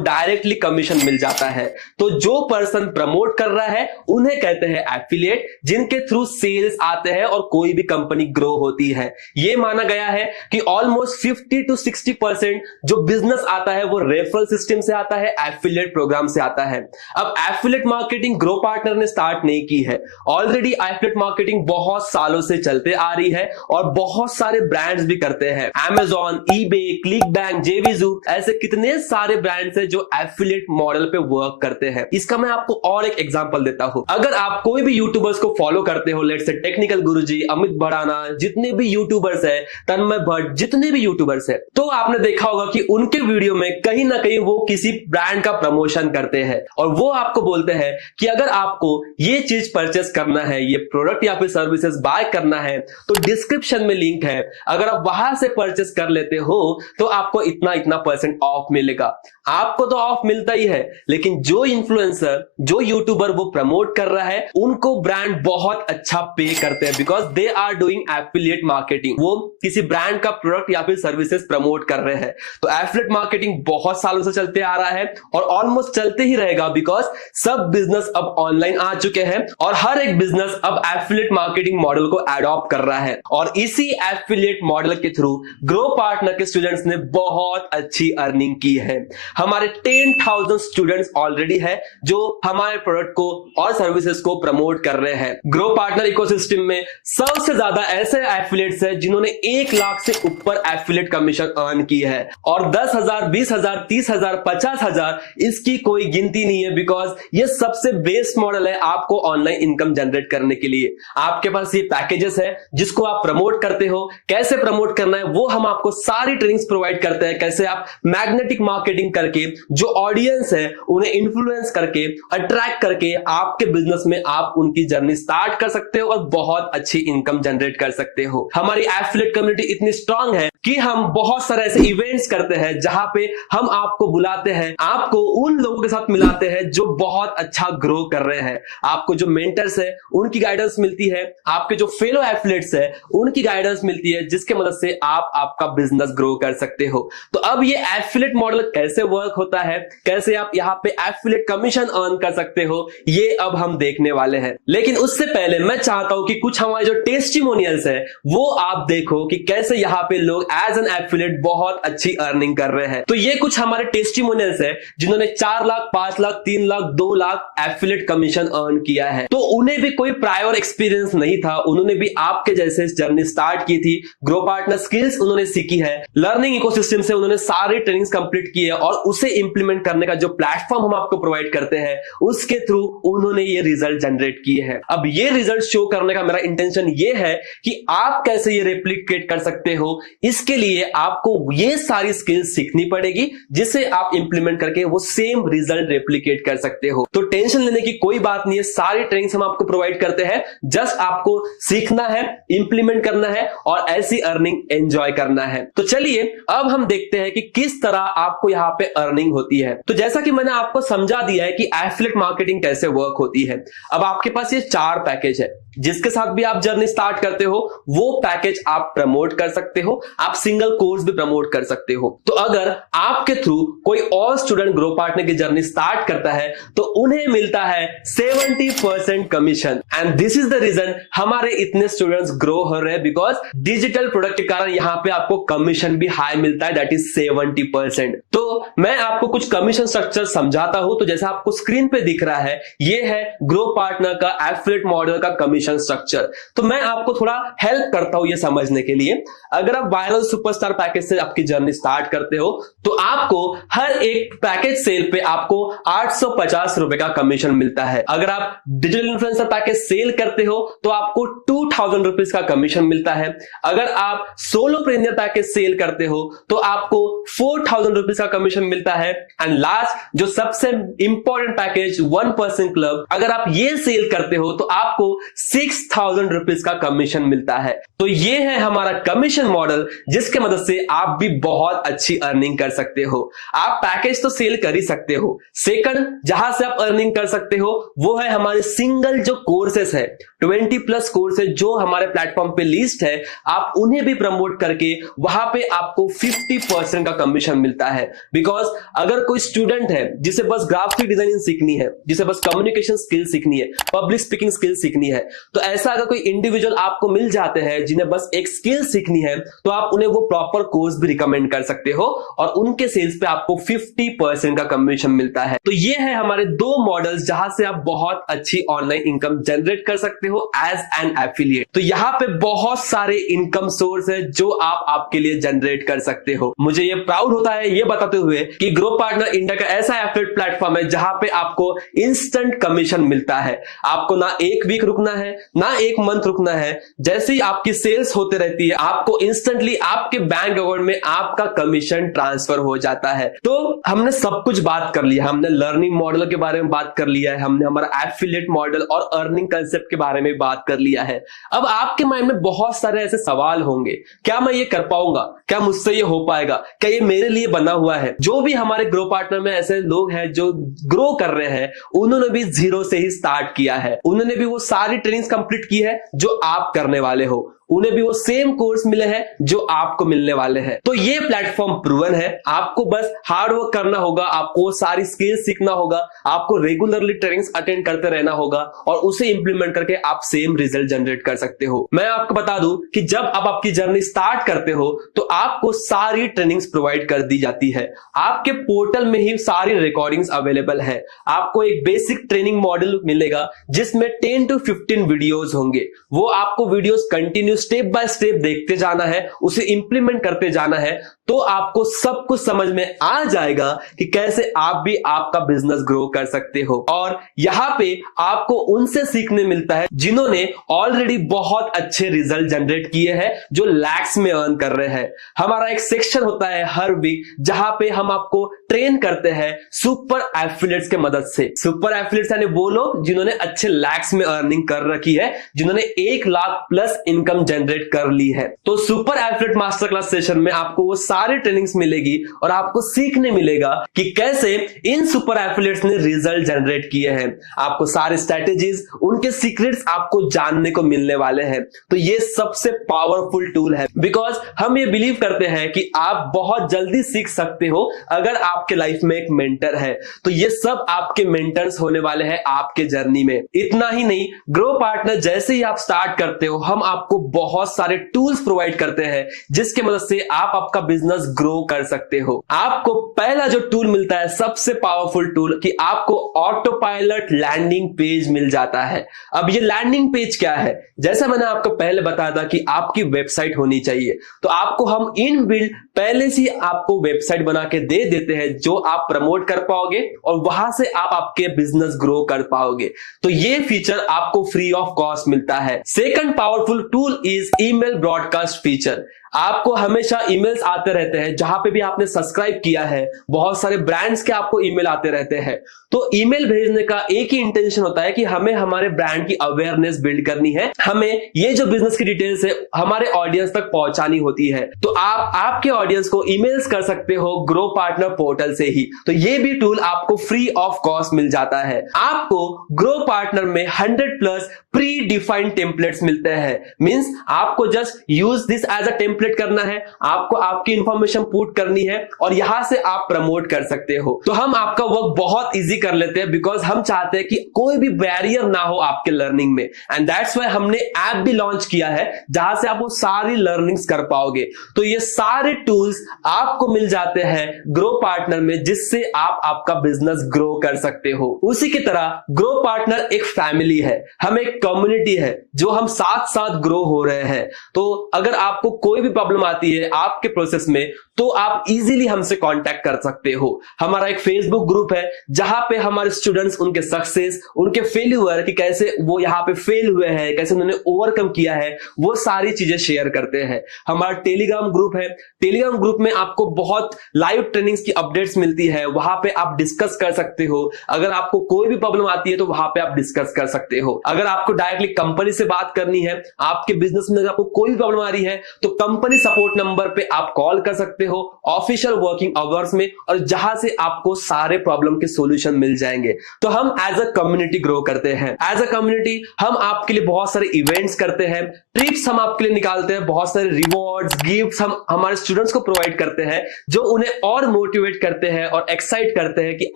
डायरेक्टली कमीशन मिल जाता है। तो जो पर्सन प्रमोट कर रहा है उन्हें कहते हैं एफिलिएट, जिनके थ्रू सेल्स आते हैं और कोई भी कंपनी ग्रो होती है। यह माना गया है कि ऑलमोस्ट 50 to 60% जो बिजनेस आता है वो रेफरल सिस्टम से आता है, एफिलिएट प्रोग्राम से आता है। अब एफिलिएट मार्केटिंग ग्रो पार्टनर ने स्टार्ट नहीं की है। ऑलरेडी एफिलिएट मार्केटिंग बहुत सालों से चलते आ रही है और बहुत सारे ब्रांड्स भी करते हैं। Amazon, eBay, क्लिकबैंक, JVZoo, ऐसे कितने सारे ब्रांड्स हैं जो एफिलिएट मॉडल पे वर्क करते हैं। इसका मैं आपको और एक एग्जांपल देता हूं। अगर आप कोई भी यूट्यूबर्स को फॉलो करते हो, लेट्स से टेक्निकल गुरुजी, अमित भड़ाना, जितने भी यूट्यूबर्स है, तन्मय भट्ट, जितने भी यूट्यूबर्स है, तो आपने देखा होगा कि उनके वीडियो में कहीं ना कहीं वो किसी ब्रांड का प्रमोशन करते हैं और वो आपको बोलते हैं कि अगर आपको ये चीज परचेस करना है, ये प्रोडक्ट या फिर सर्विसेज बाय करना है, तो डिस्क्रिप्शन में लिंक है, अगर आप वहां से परचेस कर लेते हो तो आपको इतना इतना % ऑफ मिलेगा। आपको तो ऑफ मिलता ही है, लेकिन जो इन्फ्लुएंसर, जो यूट्यूबर वो प्रमोट कर रहा है, उनको ब्रांड बहुत अच्छा पे करते हैं because they are doing affiliate marketing. वो किसी ब्रांड का प्रोडक्ट या फिर सर्विसेज प्रमोट कर रहे हैं। तो एफिलिएट मार्केटिंग बहुत सालों से चलते आ रहा है और ऑलमोस्ट चलते ही रहेगा बिकॉज सब बिजनेस अब ऑनलाइन आ चुके हैं और हर एक बिजनेस अब एफिलिएट मार्केटिंग मॉडल को एडॉप्ट कर रहा है। और इसी एफिलिएट मॉडल के थ्रू ग्रो पार्टनर के स्टूडेंट्स ने बहुत अच्छी अर्निंग की है। हमारे 10,000 स्टूडेंट्स ऑलरेडी है जो हमारे प्रोडक्ट को और सर्विसेज को प्रमोट कर रहे हैं। ग्रो पार्टनर इकोसिस्टम में सबसे ज्यादा ऐसे एफिलिएट्स हैं जिन्होंने 1 लाख से ऊपर एफिलिएट कमीशन अर्न की है और 10,000, 20,000, 30,000, 50,000 इसकी कोई गिनती नहीं है बिकॉज ये सबसे बेस्ट मॉडल है आपको ऑनलाइन इनकम जनरेट करने के लिए। आपके पास ये पैकेजेस है जिसको आप प्रमोट करते हो, कैसे प्रमोट करना है वो हम आपको सारी ट्रेनिंग्स प्रोवाइड करते हैं। कैसे आप मैग्नेटिक मार्केटिंग करके जो ऑडियंस है उन्हें इन्फ्लुएंस करके, अट्रैक्ट करके आपके बिजनेस में आप उनकी जर्नी स्टार्ट कर सकते हो और बहुत अच्छी इनकम जनरेट कर सकते हो। हमारी एफिलिएट कम्युनिटी इतनी स्ट्रांग है कि हम बहुत सारे ऐसे इवेंट्स करते हैं जहां पे हम आपको बुलाते हैं, आपको उन लोगों के साथ मिलाते हैं जो बहुत अच्छा ग्रो कर रहे हैं। आपको जो मेंटर्स है उनकी गाइडेंस मिलती है, आपके जो फेलो एफिलिएट्स है उनकी गाइडेंस मिलती है, जिसके मदद से आप आपका बिजनेस ग्रो कर सकते हो। तो अब ये एफिलिएट मॉडल कैसे वर्क होता है, कैसे आप यहाँ पे एफिलिएट कमीशन अर्न कर सकते हो, ये अब हम देखने वाले हैं। लेकिन उससे पहले मैं चाहता हूं कि कुछ हमारे जो टेस्टिमोनियल्स है वो आप देखो कि कैसे यहाँ पे लोग एज एन एफिलिएट बहुत अच्छी अर्निंग कर रहे हैं। तो ये कुछ हमारे टेस्टिमोनियल्स है जिन्होंने 4 lakh, 5 lakh, 3 lakh, 2 lakh affiliate commission earn किया है। तो उन्हें भी कोई प्रायर एक्सपीरियंस नहीं था, उन्होंने भी आपके जैसे जर्नी स्टार्ट की थी। ग्रो पार्टनर स्किल्स उन्होंने सीखी है, लर्निंग इकोसिस्टम से उन्होंने सारी ट्रेनिंग्स कंप्लीट की है और उसे इंप्लीमेंट करने का जो प्लेटफॉर्म हम आपको प्रोवाइड करते हैं उसके थ्रू उन्होंने ये रिजल्ट जनरेट किए हैं। अब ये रिजल्ट शो करने का मेरा इंटेंशन ये है कि आप कैसे ये रेप्लिकेट कर सकते हो। इसके लिए आपको ये सारी स्किल्स सीखनी पड़ेगी जिसे आप इंप्लीमेंट करके वो सेम रिजल्ट रेप्लिकेट कर सकते हो। तो टेंशन लेने की कोई बात नहीं है, सारी ट्रेनिंग्स हम आपको प्रोवाइड करते हैं। जस्ट आपको सीखना है, इंप्लीमेंट करना है और ऐसी अर्निंग एंजॉय करना है। तो चलिए अब हम देखते हैं कि किस तरह आप आपको यहाँ पे अर्निंग होती है। तो जैसा कि मैंने आपको समझा दिया है कि एफिलिएट मार्केटिंग कैसे वर्क होती है, अब आपके पास ये 4 पैकेज है जिसके साथ भी आप जर्नी स्टार्ट करते हो, वो पैकेज आप प्रमोट कर सकते हो, आप सिंगल कोर्स भी प्रमोट कर सकते हो। तो अगर आपके थ्रू कोई और स्टूडेंट ग्रो पार्टनर की जर्नी स्टार्ट करता है तो उन्हें मिलता है 70% commission. And this is the reason हमारे इतने स्टूडेंट्स ग्रो हो रहे हैं, बिकॉज डिजिटल प्रोडक्ट के कारण यहाँ पे आपको कमीशन भी हाई मिलता है, दैट इज 70%। तो मैं आपको कुछ कमीशन स्ट्रक्चर समझाता हूं। तो जैसा आपको स्क्रीन पे दिख रहा है, ये है ग्रो पार्टनर का एफिलिएट मॉडल का कमीशन स्ट्रक्चर। तो मैं आपको थोड़ा हेल्प करता हूं ये समझने के लिए। अगर आप वायरल सुपरस्टार पैकेज से आपकी जर्नी स्टार्ट करते हो तो आपको हर एक पैकेज सेल पे आपको 850 रुपए का कमीशन मिलता है। अगर आप डिजिटल इन्फ्लुएंसर पैकेज सेल करते हो तो आपको 2000 रुपीज का कमीशन मिलता है। अगर आप सोलोप्रेन्योर पैकेज सेल करते हो तो आपको 4000 रुपीज का कमीशन मिलता है। एंड लास्ट जो सबसे इंपॉर्टेंट पैकेज 1% क्लब, अगर आप ये सेल करते हो तो आपको 6000 रुपीज का कमीशन मिलता है। तो ये है हमारा कमीशन मॉडल जिसके मदद से आप भी बहुत अच्छी अर्निंग कर सकते हो। आप पैकेज तो सेल कर ही सकते हो, सेकंड जहां से आप अर्निंग कर सकते हो वो है हमारे सिंगल जो कोर्सेस है, 20+ कोर्सेस जो हमारे प्लेटफॉर्म पे लिस्ट है, आप उन्हें भी प्रमोट करके वहां पे आपको 50% का कमीशन मिलता है। बिकॉज अगर कोई स्टूडेंट है जिसे बस ग्राफिक डिजाइनिंग सीखनी है, जिसे बस कम्युनिकेशन स्किल सीखनी है, पब्लिक स्पीकिंग स्किल सीखनी है, तो ऐसा अगर कोई इंडिविजुअल आपको मिल जाते हैं जिन्हें बस एक स्किल सीखनी है, तो आप उन्हें वो प्रॉपर कोर्स भी रिकमेंड कर सकते हो और उनके सेल्स पे आपको 50% का कमीशन मिलता है। तो ये है हमारे 2 मॉडल्स जहां से आप बहुत अच्छी ऑनलाइन इनकम जनरेट कर सकते हो एज एन एफिलिएट। तो यहाँ पे बहुत सारे इनकम सोर्स है जो आप आपके लिए जनरेट कर सकते हो। मुझे ये प्राउड होता है ये बताते हुए कि ग्रो पार्टनर इंडिया का ऐसा एफिलिएट प्लेटफॉर्म है जहां पे आपको इंस्टेंट कमीशन मिलता है। आपको ना एक वीक रुकना है, ना एक मंथ रुकना है। जैसे ही आपकी सेल्स होते रहती है, आपको इंस्टेंटली आपके बैंक अकाउंट में आपका कमीशन ट्रांसफर हो जाता है। तो हमने सब कुछ बात कर लिया, हमने लर्निंग मॉडल के बारे में बात कर लिया है, हमने हमारा एफिलिएट मॉडल और अर्निंग कंसेप्ट के बारे में बात कर लिया है। अब आपके माइंड में बहुत सारे ऐसे सवाल होंगे, क्या मैं ये कर पाऊंगा, क्या मुझसे ये हो पाएगा, क्या ये मेरे लिए बना हुआ है? जो भी हमारे ग्रो पार्टनर में ऐसे लोग हैं जो ग्रो कर रहे हैं, उन्होंने भी जीरो से ही स्टार्ट किया है, उन्होंने भी वो सारी ट्रेनिंग्स कंप्लीट की है जो आप करने वाले हो, उन्हें भी वो सेम कोर्स मिले हैं जो आपको मिलने वाले हैं। तो ये प्लेटफॉर्म प्रूवन है, आपको बस हार्ड वर्क करना होगा, आपको सारी स्किल्स सीखना होगा, आपको रेगुलरली ट्रेनिंग्स अटेंड करते रहना होगा और उसे इंप्लीमेंट करके आप सेम रिजल्ट जनरेट कर सकते हो। मैं आपको बता दूं कि जब आप आपकी जर्नी स्टार्ट करते हो तो आपको सारी ट्रेनिंग्स प्रोवाइड कर दी जाती है। आपके पोर्टल में ही सारी रिकॉर्डिंग्स अवेलेबल है। आपको एक बेसिक ट्रेनिंग मॉडल मिलेगा जिसमें 10 to 15 वीडियोस होंगे। वो आपको videos continue step by step देखते जाना है, उसे इंप्लीमेंट करते जाना है, तो आपको सब कुछ समझ में आ जाएगा कि कैसे आप भी आपका बिजनेस ग्रो कर सकते हो। और यहां पे आपको उनसे सीखने मिलता है जिन्होंने ऑलरेडी बहुत अच्छे रिजल्ट जनरेट किए हैं, जो लैक्स में अर्न कर रहे हैं। हमारा एक सेक्शन होता है हर वीक जहां पे हम आपको ट्रेन करते हैं सुपर एफिलिएट्स के मदद से। सुपर एफिलिएट्स यानी वो लोग जिन्होंने अच्छे लैक्स में अर्निंग कर रखी है, जिन्होंने 1 लाख प्लस इनकम जनरेट कर ली है। तो super affiliate master class session में आपको वो सारी ट्रेनिंग्स मिलेगी और आपको सीखने मिलेगा कि कैसे इन सुपर एफिलिएट्स ने रिजल्ट जनरेट किए हैं। आपको सारे स्ट्रेटेजीज, उनके सीक्रेट्स आपको जानने को मिलने वाले हैं। तो ये सबसे पावरफुल टूल है, बिकॉज हम ये बिलीव करते हैं कि आप बहुत जल्दी सीख सकते हो अगर आपके लाइफ में एक मेंटर है। तो ये सब आपके मेंटर्स होने वाले हैं आपके जर्नी में। इतना ही नहीं, ग्रो पार्टनर जैसे ही आप स्टार्ट करते हो, हम आपको बहुत सारे टूल्स प्रोवाइड करते हैं जिसके मदद से आप आपका बिजनेस ग्रो कर सकते हो। आपको पहला जो टूल मिलता है, सबसे पावरफुल टूल, कि आपको ऑटो पायलट लैंडिंग पेज मिल जाता है। अब ये लैंडिंग पेज क्या है? जैसा मैंने आपको पहले बताया था कि आपकी वेबसाइट होनी चाहिए, तो आपको हम इन बिल्ड पहले से आपको वेबसाइट बना के दे देते हैं जो आप प्रमोट कर पाओगे और वहां से आप आपके बिजनेस ग्रो कर पाओगे। तो ये फीचर आपको फ्री ऑफ कॉस्ट मिलता है। Second powerful tool is email broadcast feature. आपको हमेशा ईमेल्स आते रहते हैं, जहां पे भी आपने सब्सक्राइब किया है बहुत सारे ब्रांड्स के आपको ईमेल आते रहते हैं। तो ईमेल भेजने का एक ही इंटेंशन होता है कि हमें हमारे ब्रांड की अवेयरनेस बिल्ड करनी है, हमें ये जो बिजनेस की डिटेल्स है हमारे ऑडियंस तक पहुंचानी होती है। तो आप आपके ऑडियंस को ईमेल्स कर सकते हो ग्रो पार्टनर पोर्टल से ही। तो ये भी टूल आपको फ्री ऑफ कॉस्ट मिल जाता है। आपको ग्रो पार्टनर में 100+ प्री डिफाइंड टेम्पलेट्स मिलते हैं। मींस आपको just use this as a template करना है, आपको आपकी इंफॉर्मेशन पुट करनी है और यहां से आप प्रमोट कर सकते हो। तो हम आपका वर्क बहुत इजी कर लेते हैं, बिकॉज हम चाहते हैं कि कोई भी बैरियर ना हो आपके लर्निंग में। एंड दैट्स व्हाई हमने ऐप भी लॉन्च किया है जहां से आप वो सारी लर्निंग्स कर पाओगे। तो ये सारे टूल्स आपको मिल जाते हैं ग्रो पार्टनर में, जिससे आप आपका बिजनेस ग्रो कर सकते हो। उसी की तरह ग्रो पार्टनर एक फैमिली है, हम एक कम्युनिटी है जो हम साथ साथ ग्रो हो रहे हैं। तो अगर आपको कोई भी प्रॉब्लम आती है आपके प्रोसेस में तो आप इजीली हमसे कांटेक्ट कर सकते हो। हमारा एक फेसबुक ग्रुप है जहां पे हमारे स्टूडेंट्स उनके सक्सेस, उनके फेल्यूर कि कैसे वो यहाँ पे फेल हुए हैं, कैसे उन्होंने ओवरकम किया है, वो सारी चीजें शेयर करते हैं। हमारा टेलीग्राम ग्रुप है, टेलीग्राम ग्रुप में आपको बहुत लाइव ट्रेनिंग्स की अपडेट्स मिलती है, वहां पे आप डिस्कस कर सकते हो। अगर आपको कोई भी प्रॉब्लम आती है तो वहां पे आप डिस्कस कर सकते हो। अगर आपको डायरेक्टली कंपनी से बात करनी है, आपके बिजनेस में अगर आपको कोई भी प्रॉब्लम आ रही है तो कंपनी सपोर्ट नंबर पे आप कॉल कर सकते हो ऑफिशियल वर्किंग आवर्स में, और जहां से आपको सारे प्रॉब्लम के सॉल्यूशन मिल जाएंगे। तो हम एज अ कम्युनिटी ग्रो करते हैं। एज अ कम्युनिटी हम आपके लिए बहुत सारे इवेंट्स करते हैं, ट्रिप्स हम आपके लिए निकालते हैं, बहुत सारे रिवॉर्ड्स, गिफ्ट्स हम हमारे स्टूडेंट्स को प्रोवाइड करते हैं, जो उन्हें और मोटिवेट करते हैं और एक्साइट करते हैं कि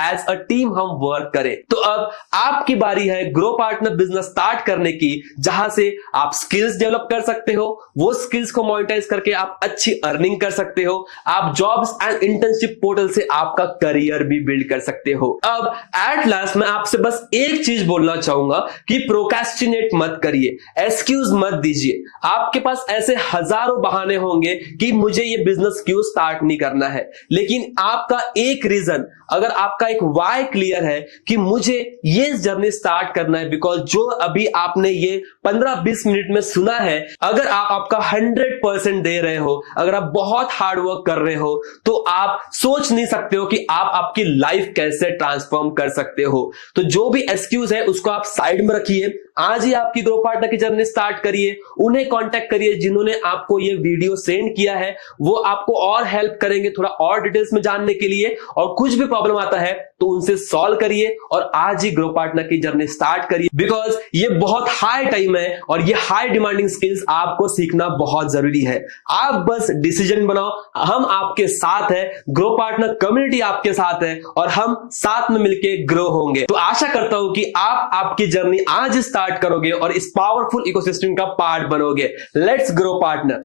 एज अ टीम हम वर्क करें। तो अब आपकी बारी है ग्रो पार्टनर बिजनेस स्टार्ट करने की, जहां से आप स्किल्स डेवलप कर सकते हो, वो स्किल्स को मोनेटाइज करके आप अच्छी अर्निंग कर सकते हो, आप जॉब्स एंड इंटर्नशिप पोर्टल से आपका करियर भी बिल्ड कर सकते हो। अब एट लास्ट मैं आपसे बस एक चीज बोलना चाहूंगा कि प्रोक्रेस्टिनेट मत करिए, एक्सक्यूज मत दीजिए। आपके पास ऐसे हजारों बहाने होंगे कि मुझे ये बिजनेस क्यों स्टार्ट नहीं करना है, लेकिन आपका एक रीजन, अगर आपका एक वाई क्लियर है कि मुझे ये जर्नी स्टार्ट करना है, बिकॉज जो अभी आपने ये 15-20 मिनट में सुना है, अगर आप आपका 100% दे रहे हो, अगर आप बहुत हार्ड वर्क कर रहे हो, तो आप सोच नहीं सकते हो कि आप आपकी लाइफ कैसे ट्रांसफॉर्म कर सकते हो। तो जो भी एक्सक्यूज है उसको आप साइड में रखिए, आज ही आपकी ग्रो पार्टनर की जर्नी स्टार्ट करिए। उन्हें कांटेक्ट करिए जिन्होंने आपको ये वीडियो सेंड किया है, वो आपको और हेल्प करेंगे थोड़ा और डिटेल्स में जानने के लिए, और कुछ भी प्रॉब्लम आता है तो उनसे सॉल्व करिए और आज ही ग्रो पार्टनर की जर्नी स्टार्ट करिए, बिकॉज ये बहुत हाई टाइम है और ये हाई डिमांडिंग स्किल्स आपको सीखना बहुत जरूरी है। आप बस डिसीजन बनाओ, हम आपके साथ है, ग्रो पार्टनर कम्युनिटी आपके साथ है और हम साथ में मिलके ग्रो होंगे। तो आशा करता हूं कि आप आपकी जर्नी आज स्टार्ट करोगे और इस पावरफुल इकोसिस्टम का पार्ट बनोगे। Let's grow partner.